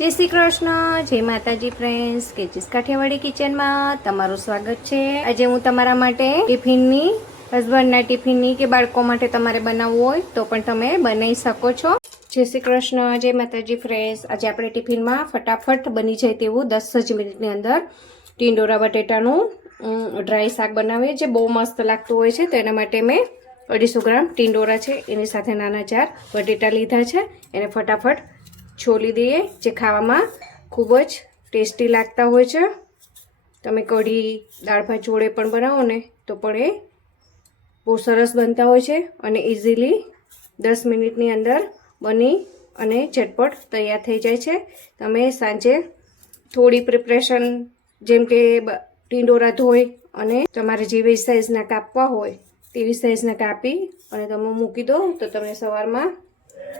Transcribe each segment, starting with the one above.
જય શ્રી કૃષ્ણ, જય માતાજી ફ્રેન્ડ્સ, કેચીસ કાઠિયાવાડી કિચનમાં તમારું સ્વાગત છે। આજે હું તમારા માટે ટિફિનની, હસબન્ડના ટિફિનની કે બાળકો માટે તમારે બનાવવું હોય તો પણ તમે બનાવી શકો છો। જય શ્રી કૃષ્ણ, જય માતાજી ફ્રેન્ડ્સ। આજે આપણે ટિફિનમાં ફટાફટ બની જાય તેવું 10 જ મિનિટની અંદર ટીંડોરા બટેટાનું ડ્રાય શાક બનાવીએ, જે બહુ મસ્ત લાગતું હોય છે। તો એના માટે મેં 250 ગ્રામ ટીંડોરા છે, એની સાથે નાના 4 બટેટા લીધા છે। એને ફટાફટ છોલી દઈએ, જે ખાવામાં ખૂબ જ ટેસ્ટી લાગતા હોય છે। તમે કઢી, દાળ ભાત જોડે પણ બનાવો ને તો પણ એ બહુ સરસ બનતા હોય છે અને ઇઝીલી 10 મિનિટની અંદર બની અને ઝટપટ તૈયાર થઈ જાય છે। તમે સાંજે થોડી પ્રિપરેશન, જેમ કે ટીંડોરા ધોઈ અને તમારે જેવી સાઇઝના કાપવા હોય તેવી સાઇઝના કાપી અને તમે મૂકી દો, તો તમે સવારમાં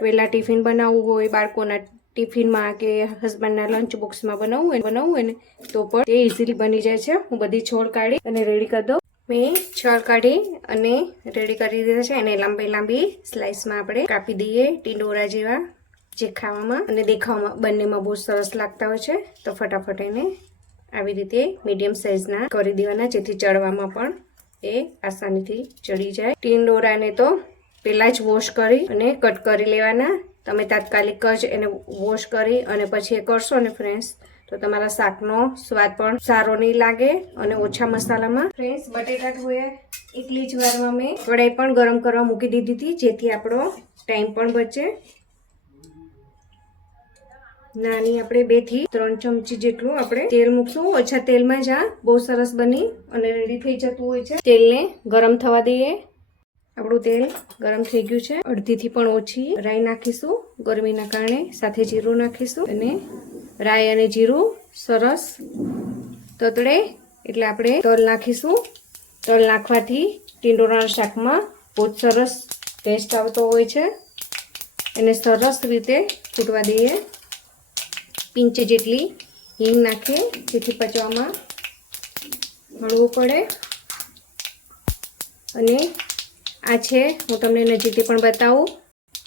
વહેલા ટિફિન બનાવવું હોય, બાળકોના ટિફિનમાં કે હસબન્ડના લંચ બોક્સમાં બનાવવું હોય ને તો પણ એ ઇઝીલી બની જાય છે। હું બધી છોલ કાઢી અને રેડી કરી દઉં। મેં છોલ કાઢી અને રેડી કરી દીધા છે। એને લાંબી સ્લાઇસમાં આપણે કાપી દઈએ, ટીંડોરા જેવા, જે ખાવામાં અને દેખાવામાં બંનેમાં બહુ સરસ લાગતા હોય છે। તો ફટાફટ એને આવી રીતે મીડિયમ સાઇઝના કરી દેવાના, જેથી ચડવામાં પણ એ આસાનીથી ચડી જાય। ટીંડોરાને તો પહેલાં જ વોશ કરી અને કટ કરી લેવાના। તમે તાત્કાલિક જ એને વોશ કરી અને પછી એ કરશો ને ફ્રેન્ડ્સ, તો તમારા શાકનો સ્વાદ પણ સારો નહીં લાગે અને ઓછા મસાલામાં। ફ્રેન્ડ્સ, બટેટા ધોયા એટલી જ વારમાં મેં કઢાઈ પણ ગરમ કરવા મૂકી દીધી હતી, જેથી આપણો ટાઈમ પણ બચે। નાની આપણે 2 થી 3 ચમચી જેટલું આપણે તેલ મૂકશું। ઓછા તેલમાં જ આ બહુ સરસ બની અને રેડી થઈ જતું હોય છે। તેલને ગરમ થવા દઈએ। આપણું તેલ ગરમ થઈ ગયું છે। અડધીથી પણ ઓછી રાઈ નાખીશું ગરમીના કારણે, સાથે જીરું નાખીશું અને રાઈ અને જીરું સરસ તતડે એટલે આપણે તલ નાખીશું। તલ નાખવાથી ટીંડોરાના શાકમાં બહુ સરસ ટેસ્ટ આવતો હોય છે। એને સરસ રીતે ફૂટવા દઈએ। પિંચ જેટલી હિંગ નાખીએ, જેથી પચવામાં હળવું પડે। અને આ છે, હું તમને નજીકથી પણ બતાવું,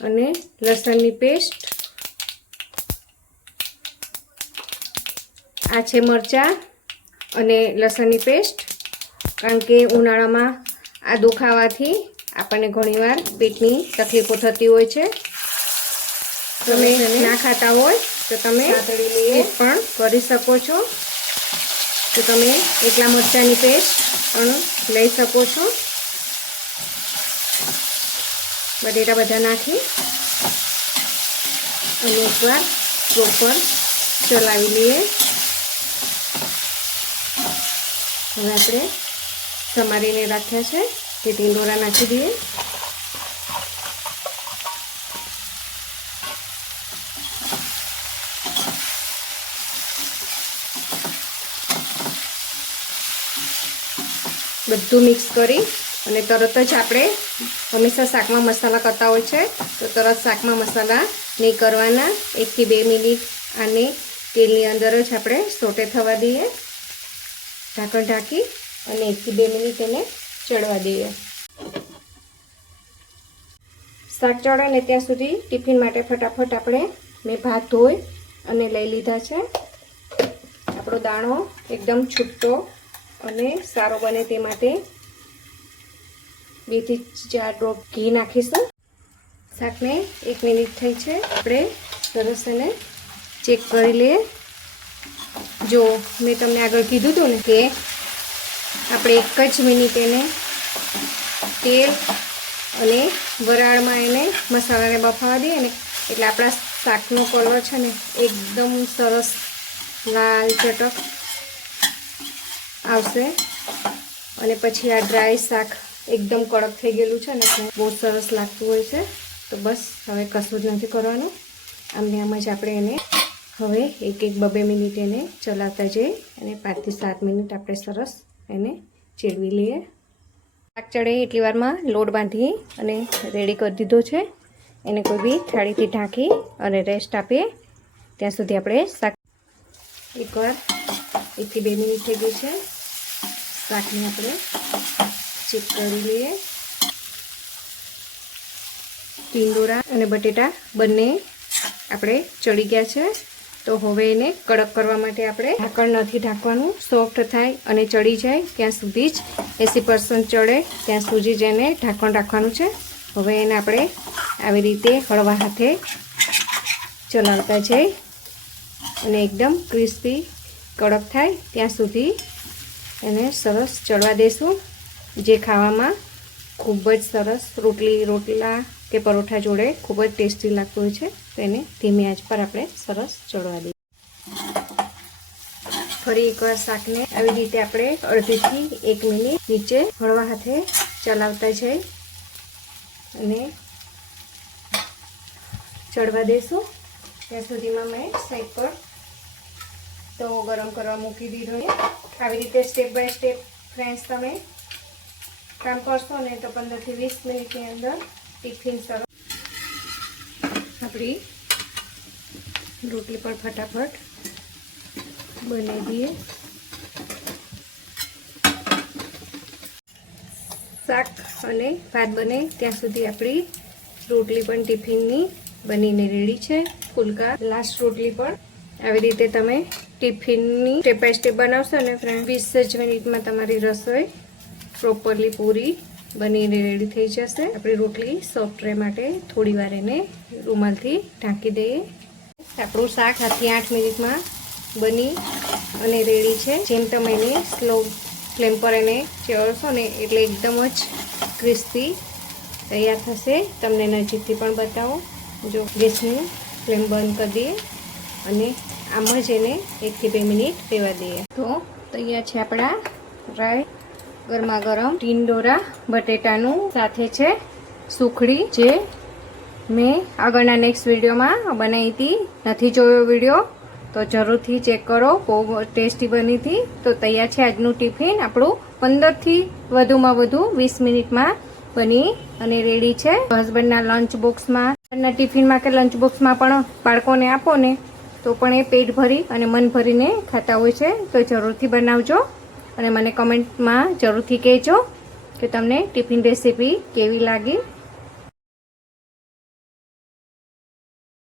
અને લસણની પેસ્ટ, આ છે મરચાં અને લસણની પેસ્ટ। કારણ કે ઉનાળામાં આદુ ખાવાથી આપણને ઘણીવાર પેટની તકલીફો થતી હોય છે। તમે ના ખાતા હોય તો તમે સ્કીપ પણ કરી શકો છો। તો તમે એકલા મરચાંની પેસ્ટ પણ લઈ શકો છો। બટેટા બધા નાખી અને એકવાર પ્રોપર ચલાવી લઈએ। હવે આપણે સમારીને રાખ્યા છે તે ટીંડોરા નાખી દઈએ। બધું મિક્સ કરી અને તરત જ આપણે હંમેશા શાકમાં મસાલા કરતા હોય છે, તો તરત શાકમાં મસાલા નહીં કરવાના। 1 થી 2 મિનિટ આને તેલની અંદર જ આપણે સોટે થવા દઈએ, ઢાંકણ ઢાંકી અને 1 થી 2 મિનિટ એને ચડવા દઈએ। શાક ચડે ને ત્યાં સુધી ટિફિન માટે ફટાફટ આપણે મેં ભાત ધોઈ અને લઈ લીધા છે। આપણો દાણો એકદમ છૂટો અને સારો બને તે માટે 2 થી 4 ડ્રોપ ઘી નાખીશું। શાકને 1 મિનિટ થઈ છે, આપણે સરસ એને ચેક કરી લઈએ। જો મેં તમને આગળ કીધું હતું ને કે આપણે 1 જ મિનિટ એને તેલ અને વરાળમાં એને મસાલાને બફાવા દઈએ ને, એટલે આપણા શાકનો કલર છે ને એકદમ સરસ લાલ ચટક આવશે। અને પછી આ ડ્રાય શાક એકદમ કડક થઈ ગયેલું છે ને, બહુ સરસ લાગતું હોય છે। તો બસ હવે કશું જ નથી કરવાનું, આમને આમ જ આપણે એને હવે 1-1, 2-2 મિનિટ એને ચલાવતા જઈએ અને 5 થી 7 મિનિટ આપણે સરસ એને ચેડવી લઈએ। શાક ચડે એટલી વારમાં લોટ બાંધી અને રેડી કરી દીધો છે। એને કોઈ બી થાળીથી ઢાંકી અને રેસ્ટ આપીએ ત્યાં સુધી આપણે શાક એકવાર 1 થી 2 મિનિટ થઈ ગઈ છે। શાકને આપણે ચેક કરી લઈએ। ટીંડોરા અને બટેટા બંને આપણે ચડી ગયા છે। તો હવે એને કડક કરવા માટે આપણે ઢાંકણ નથી ઢાંકવાનું. સોફ્ટ થાય અને ચડી જાય ત્યાં સુધી જ 80% ચડે ત્યાં સુધી જ એને ઢાંકણ રાખવાનું છે. હવે એને આપણે આવી રીતે હળવા હાથે ચલાવતા જઈ અને એકદમ ક્રિસ્પી કડક થાય ત્યાં સુધી એને સરસ ચડવા દઈશું. જે ખાવામાં ખૂબ જ સરસ રોટલા કે પરોઠા જોડે ખૂબ જ ટેસ્ટી લાગતું હોય છે. તો એને ધીમી આંચ પર આપણે સરસ ચડવા દઈએ. ફરી એકવાર શાકને આવી રીતે આપણે અડધીથી 1 મિનિટ નીચે હળવા હાથે ચલાવતા જઈ અને ચડવા દઈશું. ત્યાં સુધીમાં મેં સાઈડ પર તવો ગરમ કરવા મૂકી દીધો છે. આવી રીતે સ્ટેપ બાય સ્ટેપ ફ્રેન્ડ્સ તમે કામ કરશો ને તો 15 થી 20 મિનિટની અંદર ટિફિન સરસ આપણી રોટલી પર ફટાફટ બનાવી દઈએ. શાક અને ભાત બને ત્યાં સુધી આપણી રોટલી પણ ટિફિનની બનીને રેડી છે. ફુલકા લાસ્ટ રોટલી પણ આવી રીતે તમે ટિફિનની સ્ટેપ બાય સ્ટેપ બનાવશો ને ફ્રેન્ડ 20 જ મિનિટમાં તમારી રસોઈ પ્રોપરલી પૂરી બનીને રેડી થઈ જશે. આપણી રોટલી સોફ્ટ રહે માટે થોડી વાર એને રૂમાલથી ઢાંકી દઈએ. આપણું શાક 7 થી 8 મિનિટમાં બની અને રેડી છે. જેમ તમે એને સ્લો ફ્લેમ પર એને ચડશો ને એટલે એકદમ જ ક્રિસ્પી તૈયાર થશે. તમને નજીકથી પણ બતાવો. જો ગેસની ફ્લેમ બંધ કરી દઈએ અને આમ જ એને 1 થી 2 મિનિટ રહેવા દઈએ. તો તૈયાર છે આપણા રાઈ ગરમા ગરમ ટીંડોરા બટેટાનું સાથે છે સુખડી, જે મેં આગળના નેક્સ્ટ વિડીયોમાં બનાવી હતી. નથી જોયો વિડીયો તો જરૂરથી ચેક કરો. બહુ ટેસ્ટી બની હતી. તો તૈયાર છે આજનું ટિફિન આપણું 15 થી વધુમાં વધુ 20 મિનિટમાં બની અને રેડી છે. હસબન્ડના લંચ બોક્સમાં, ટિફિનમાં કે લંચ બોક્સમાં પણ બાળકોને આપો ને તો પણ એ પેટ ભરી અને મન ભરીને ખાતા હોય છે. તો જરૂરથી બનાવજો અને મને કમેન્ટમાં જરૂરથી કહેજો કે તમને ટિફિન રેસીપી કેવી લાગી.